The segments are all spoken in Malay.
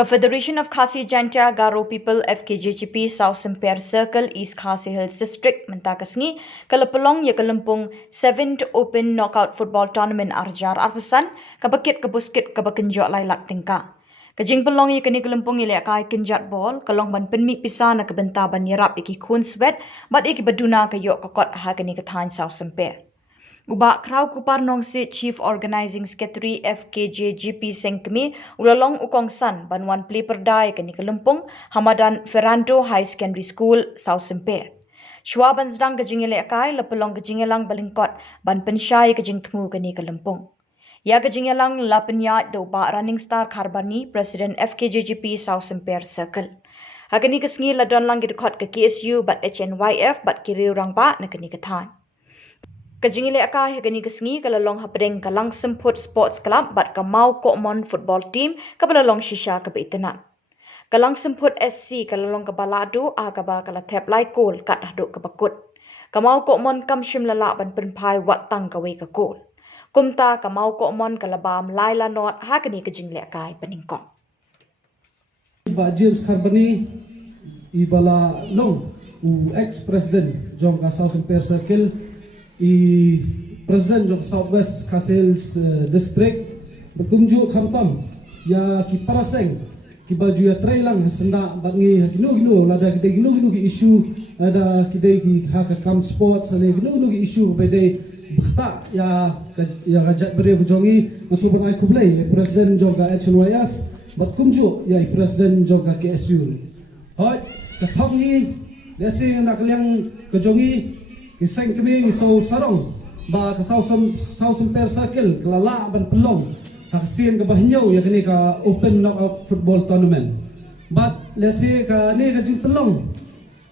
Confederation of Khasi Janta Garo People FKJGP South Semper Circle East Khasi Hills District mentakasngi kalapelong ya kalempung 7th Open Knockout Football Tournament arjar arpesan kabakit kabuskit kabakenjok lailak tingka. Kajing pelong ya kini kalempung ya kai kenjat bol kalong ban penmi pisah na kebenta ban yerap iki kun swet bat iki baduna kayok kokot ha kini kethan South Semper. Ubak Krau Kupar Nongsi Chief Organizing Secretary FKJGP Sengkemi ulalong ukongsan banwan pli perdai kini kelempung Hamadan Ferrando High Secondary School South Semper. Shua ban sedang kejingile akai lepelong kejingelang balingkot ban pensyai kejing temu kini kelempung. Ya kejingelang lapenya the ubak Running Star Kharbani President FKJGP South Semper Circle. Hakini kesngi ladon lang gidekot ke KSU bat HNYF bat kiri orang ba na kini kethan. Kajingile akai hagani kesngi kalalong hapedeng kalang semput sports club bat kamau kokmon football team kabalalong shisha kabeitenan. Kalang semput SC kalalong kabaladu agaba kalathep laikol kat haduk kabakut. Kamau kokmon kamshim lala ban penpai watang kawe kakol. Kumta kamau kokmon kalabam laila not hagani kajingile akai peningkong. James Kharbani ibala long ex-president jong South Semper Circle President of Southwest Khasi Hills District berkunjung khamtam ya ki paraseng ki baju ya trailang senda bangi ginu lada kidai ginu ki isu ada kidai ki hakam sports ane ginu ki isu bede bkhta ya gajat beri bujongi masuk bangai kublai President juga HNYF berkunjung ya President juga KSU hoi kathongi desi nak liang kejongi Kiseng kami ngisau sarong ba ke South Semper Circle kelala ban pelong haksien ke bahnyau ya kini ka Open Knockout Football Tournament. But lesi ka ni ka jing pelong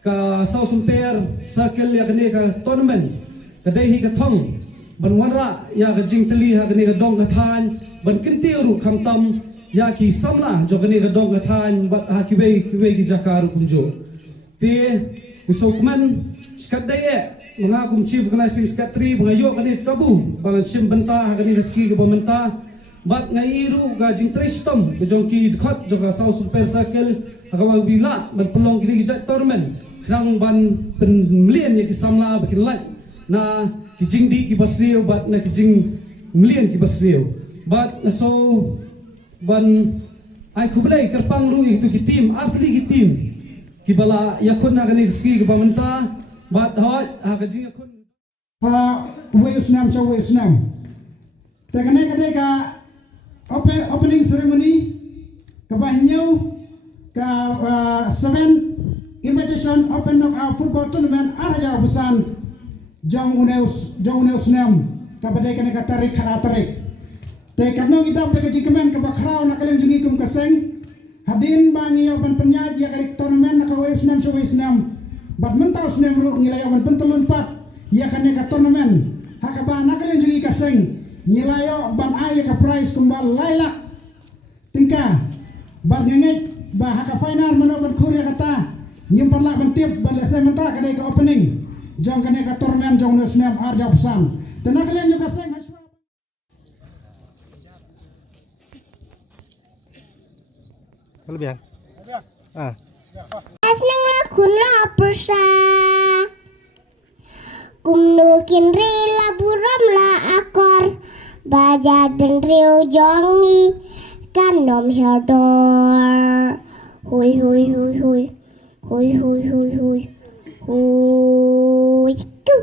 ka South Semper Circle ya kini ka tournament kadai hi ka thong ban wanra ya ka jing teli ha kini ka dong ka than ban kinti ru khamtam ya ki samla jo kini ka dong ka than bat ha kibai ki jakaru kunjo. Ti usokman skadai mengaku Chief Organizing Secretary mengayok kani kabu bangan sim bentah kani kasi ke pemerintah bat ngairu gajing tristom kejongki dekat juga South Semper Circle agawa bila ban pelong kini gijat tournament krang ban penmelian ya kisamla bakin lai na kijing di kibasriu bat na kijing melian kibasriu bat so ban ai kublai kerpang ru itu ki tim atli ki tim kibala yakun na kani kasi ke pemerintah But how kajing akun Vietnam cho Vietnam. Tekane ka opening ceremony ka bahnyau ka 7 invitation open knockout football tournament araja busan jong uneus nam ka badai kane ka tarik khara tarik. Te kadno kita pe ka kemen ka bakrao na kaleng jungi kum kaseng hadin bangi open penyaji ka tournament na ka Vietnam cho Vietnam. Bat mentau senang ru nilai awan pentelun pat ya kane ka tournament hakaba nakalen jungi kaseng nilai ban ay ka prize kumbal laila tingka bat ngengej ba haka final mano ban korea kata nyim parla ban tip ban lese menta kane ka opening jong kane ka tournament jong nesnem arja pesan tenakalen jungi kaseng Kelebihan. Asnang lakun la persa kumnukin rila buram la akor baja dan riu jongi kanom hirdor hui hui hui hui hui hui hui hui hui ku